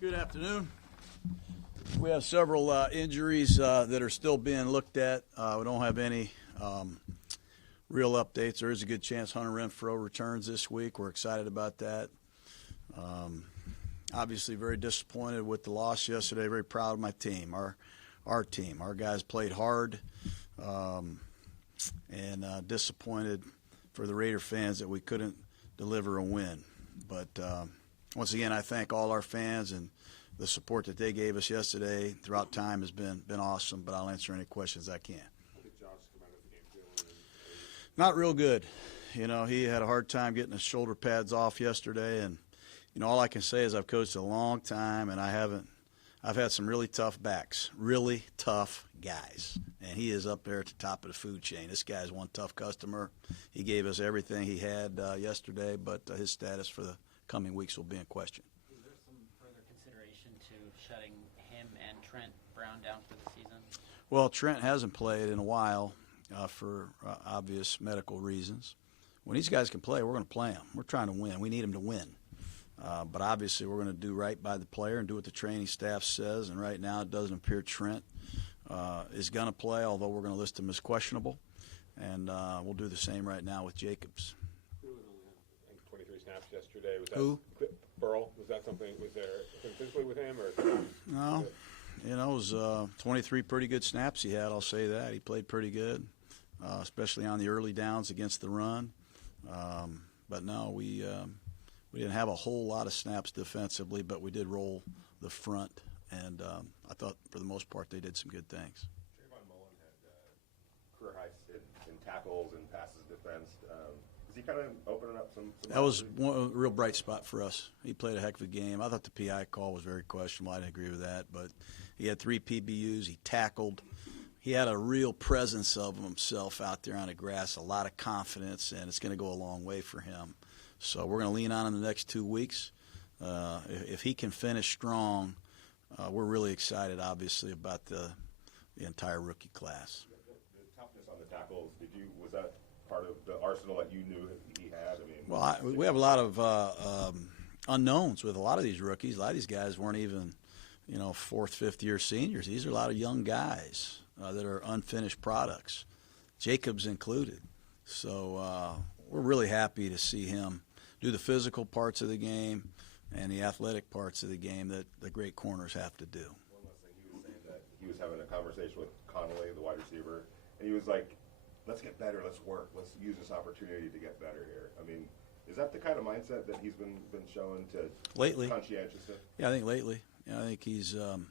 Good afternoon. We have several injuries that are still being looked at. We don't have any real updates. There is a good chance Hunter Renfro returns this week. We're excited about that. Obviously very disappointed with the loss yesterday. Very proud of my team, our team. Our guys played hard, and disappointed for the Raider fans that we couldn't deliver a win. But once again, I thank all our fans, and the support that they gave us yesterday throughout time has been awesome. But I'll answer any questions I can. Not real good. You know, he had a hard time getting his shoulder pads off yesterday, and you know, all I can say is I've coached a long time, and I've had some really tough backs, really tough guys, and he is up there at the top of the food chain. This guy's one tough customer. He gave us everything he had yesterday, but his status for the coming weeks will be in question. Is there some further consideration to shutting him and Trent Brown down for the season? Well, Trent hasn't played in a while for obvious medical reasons. When these guys can play, we're going to play them. We're trying to win. We need them to win. But obviously we're going to do right by the player and do what the training staff says. And right now it doesn't appear Trent is going to play, although we're going to list him as questionable. And we'll do the same right now with Jacobs. 23 snaps yesterday. Was that Who? Burl? Was that something? Was there something physically with him, or? No. You know, it was 23 pretty good snaps he had, I'll say that. He played pretty good, especially on the early downs against the run. But no, we didn't have a whole lot of snaps defensively, but we did roll the front, and I thought for the most part they did some good things. Trayvon Mullen had career highs in tackles and passes defense. Is he kind of opening up some that was a real bright spot for us. He played a heck of a game. I thought the PI call was very questionable. I didn't agree with that, but he had 3 PBUs. He tackled. He had a real presence of himself out there on the grass, a lot of confidence, and it's going to go a long way for him. So we're going to lean on him the next 2 weeks. If he can finish strong, we're really excited, obviously, about the entire rookie class. The toughness on the tackles, was that part of the arsenal that you knew he had? I mean, well, we have a lot of unknowns with a lot of these rookies. A lot of these guys weren't even, you know, 4th, 5th year seniors. These are a lot of young guys that are unfinished products, Jacobs included. So we're really happy to see him do the physical parts of the game and the athletic parts of the game that the great corners have to do. One last thing, he was saying that he was having a conversation with Connolly, the wide receiver, and he was like, let's get better, let's work, let's use this opportunity to get better here. I mean, is that the kind of mindset that he's been shown to lately? Conscientiousness? Yeah, I think lately. Yeah, I think he's going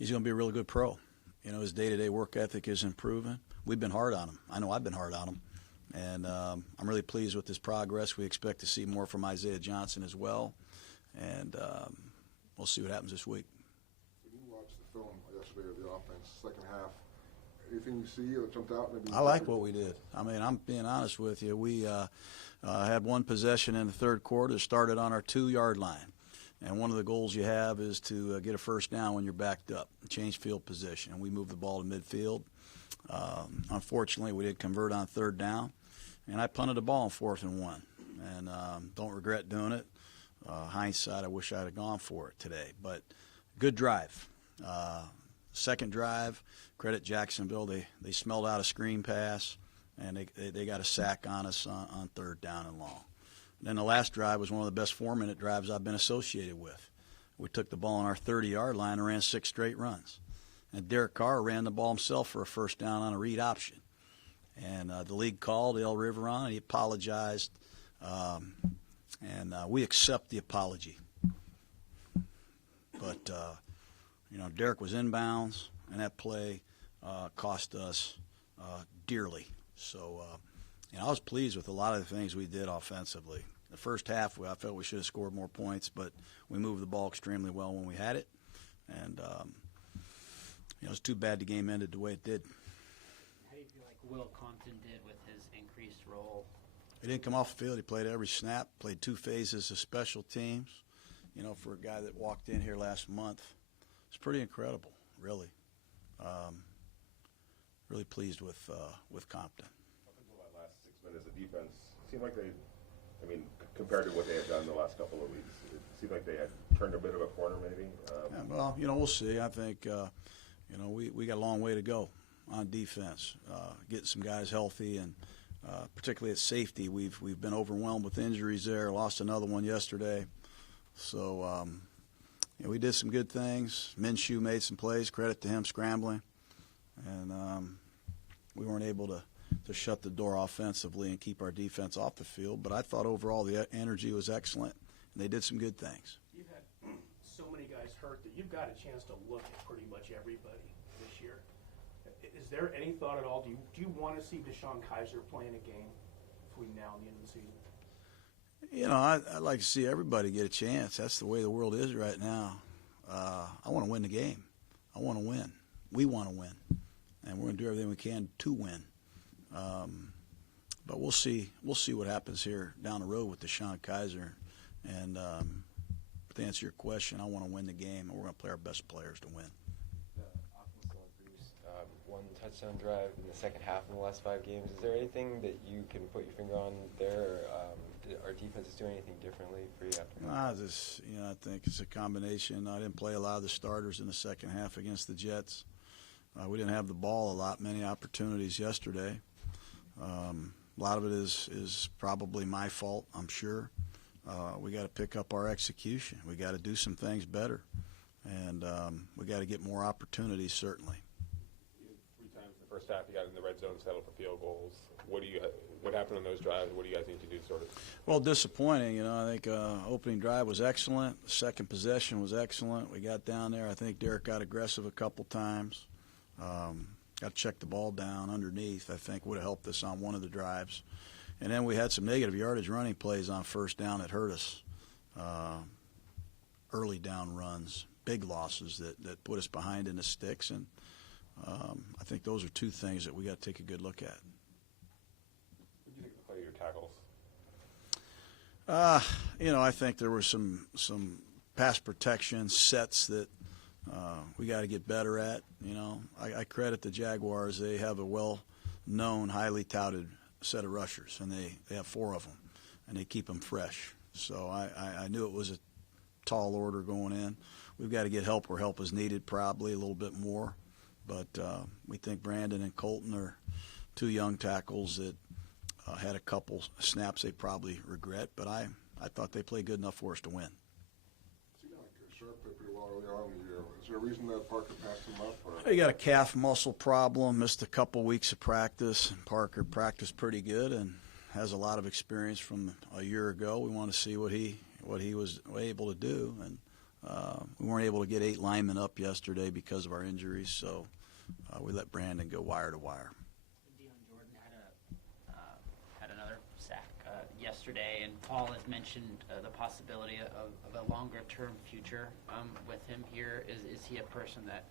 to be a really good pro. You know, his day-to-day work ethic is improving. We've been hard on him. I know I've been hard on him. And I'm really pleased with his progress. We expect to see more from Isaiah Johnson as well. And we'll see what happens this week. When you watched the film yesterday of the offense, second half, anything you see that jumped out? Maybe I like what we did. I mean, I'm being honest with you. We had one possession in the third quarter, started on our 2-yard line. And one of the goals you have is to get a first down when you're backed up, change field position. And we moved the ball to midfield. Unfortunately, we didn't convert on 3rd down. And I punted the ball on 4th and 1. And don't regret doing it. Hindsight, I wish I'd have gone for it today. But good drive. Second drive, credit Jacksonville. They smelled out a screen pass, and they got a sack on us on 3rd down and long. And then the last drive was one of the best 4-minute drives I've been associated with. We took the ball on our 30-yard line and ran 6 straight runs. And Derek Carr ran the ball himself for a first down on a read option. And the league called El Riveron, and he apologized. And we accept the apology. But, you know, Derek was inbounds, and that play cost us dearly. So, you know, I was pleased with a lot of the things we did offensively. The first half, I felt we should have scored more points, but we moved the ball extremely well when we had it. And, you know, it's too bad the game ended the way it did. How do you feel like Will Compton did with his increased role? He didn't come off the field. He played every snap, played 2 phases of special teams. You know, for a guy that walked in here last month, it's pretty incredible, really. Really pleased with Compton. Up until that last 6 minutes of defense, it seemed like they, I mean, compared to what they had done the last couple of weeks, it seemed like they had turned a bit of a corner maybe? Yeah, well, we'll see. I think, we got a long way to go on defense, getting some guys healthy, and particularly at safety. We've been overwhelmed with injuries there. Lost another one yesterday. So, we did some good things. Minshew made some plays. Credit to him scrambling. And we weren't able to shut the door offensively and keep our defense off the field. But I thought overall the energy was excellent, and they did some good things. You've had so many guys hurt that you've got a chance to look at pretty much everybody this year. Is there any thought at all? Do you want to see Deshaun Kaiser playing a game between now and the end of the season? I'd like to see everybody get a chance. That's the way the world is right now. I want to win the game. I want to win. We want to win, and we're going to do everything we can to win. But we'll see. We'll see what happens here down the road with Deshaun Kaiser. And to answer your question, I want to win the game, and we're going to play our best players to win. The offense only produced one touchdown drive in the second half in the last 5 games. Is there anything that you can put your finger on there? Or our defense is doing anything differently for you after? I think it's a combination. I didn't play a lot of the starters in the second half against the Jets. We didn't have the ball a lot, many opportunities yesterday. A lot of it is probably my fault, I'm sure. We got to pick up our execution. We got to do some things better, and we got to get more opportunities, certainly. 3 times in the first half, you got in the red zone, settled for field goals. What happened on those drives? What do you guys need to do, sort of? Well, disappointing. I think opening drive was excellent. Second possession was excellent. We got down there. I think Derek got aggressive a couple times. Got to check the ball down underneath, I think, would have helped us on one of the drives. And then we had some negative yardage running plays on first down that hurt us. Early down runs, big losses that put us behind in the sticks. And I think those are 2 things that we got to take a good look at. What do you think of the play of your tackles? I think there were some pass protection sets that we got to get better at. I credit the Jaguars. They have a well-known, highly touted set of rushers, and they have 4 of them, and they keep them fresh. So I knew it was a tall order going in. We've got to get help where help is needed, probably a little bit more. But we think Brandon and Colton are 2 young tackles that had a couple snaps they probably regret. But I thought they played good enough for us to win. Sharp played pretty well early on in the year. Is there a reason that Parker passed him up? Or? He got a calf muscle problem, missed a couple weeks of practice. Parker practiced pretty good and has a lot of experience from a year ago. We want to see what he was able to do. And we weren't able to get 8 linemen up yesterday because of our injuries, so we let Brandon go wire to wire. Dion Jordan had another sack yesterday, and Paul has mentioned the possibility of a longer-term future with him here. Is he a person that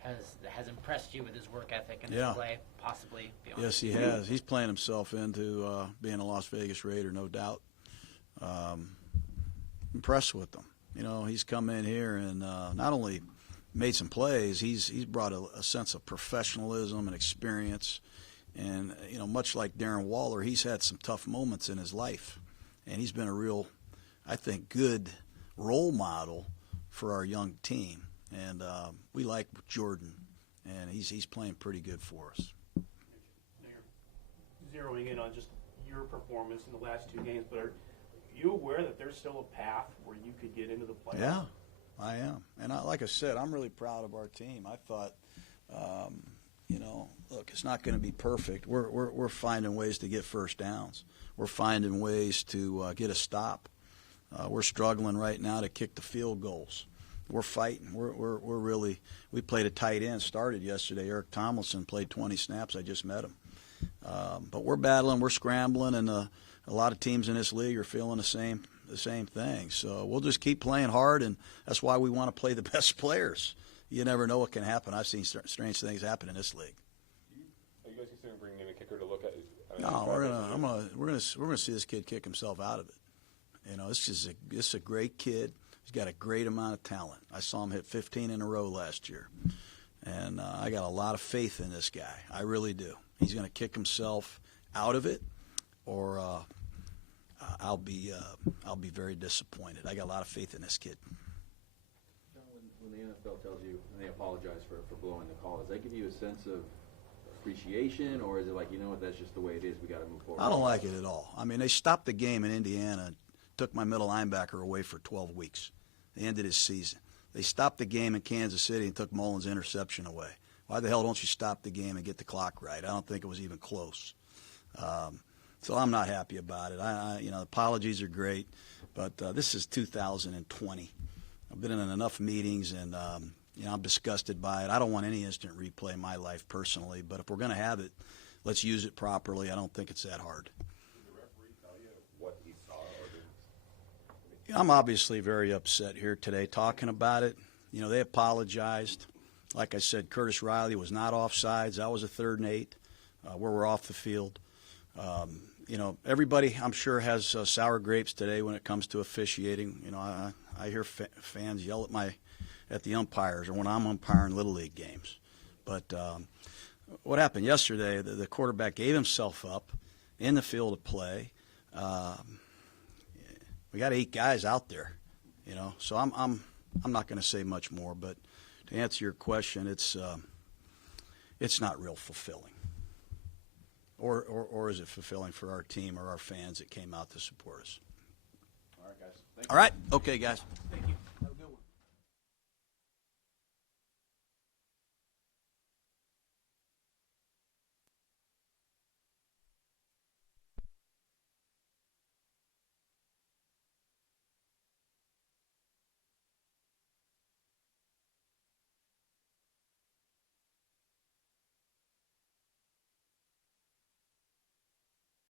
has impressed you with his work ethic and his play, possibly beyond? Yes, he has. He's playing himself into being a Las Vegas Raider, no doubt. Impressed with him. He's come in here and not only made some plays, he's brought a sense of professionalism and experience. And, much like Darren Waller, he's had some tough moments in his life. And he's been a real, I think, good role model for our young team. And we like Jordan, and he's playing pretty good for us. You're zeroing in on just your performance in the last 2 games, but are you aware that there's still a path where you could get into the playoffs? Yeah, I am. And like I said, I'm really proud of our team. I thought, look, it's not going to be perfect. We're finding ways to get first downs. We're finding ways to get a stop. We're struggling right now to kick the field goals. We're fighting. We're really – we played a tight end, started yesterday. Eric Tomlinson played 20 snaps. I just met him. But we're battling. We're scrambling, and a lot of teams in this league are feeling the same thing. So we'll just keep playing hard, and that's why we want to play the best players. You never know what can happen. I've seen strange things happen in this league. Are you guys considering bringing in a kicker to look at? No, we're gonna see this kid kick himself out of it. This is a great kid. He's got a great amount of talent. I saw him hit 15 in a row last year, and I got a lot of faith in this guy. I really do. He's going to kick himself out of it, or I'll be very disappointed. I got a lot of faith in this kid. when the NFL tells you and they apologize for blowing the call, does that give you a sense of appreciation, or is it like, you know what, that's just the way it is, we got to move forward? I don't like it at all. I mean, they stopped the game in Indiana and took my middle linebacker away for 12 weeks. They ended his season. They stopped the game in Kansas City and took Mullins' interception away. Why the hell don't you stop the game and get the clock right? I don't think it was even close. So I'm not happy about it. Apologies are great, but this is 2020. I've been in enough meetings, and I'm disgusted by it. I don't want any instant replay in my life personally, but if we're going to have it, let's use it properly. I don't think it's that hard. Did the referee tell you what he saw? I'm obviously very upset here today talking about it. They apologized. Like I said, Curtis Riley was not offsides. That was a 3rd and 8 where we're off the field. Everybody, I'm sure, has sour grapes today when it comes to officiating. I hear fans yell at the umpires, or when I'm umpiring Little League games. But what happened yesterday, the quarterback gave himself up in the field of play. We got 8 guys out there, so I'm not going to say much more. But to answer your question, it's not real fulfilling. Or is it fulfilling for our team or our fans that came out to support us? All right, guys. All right. Okay, guys. Thank you.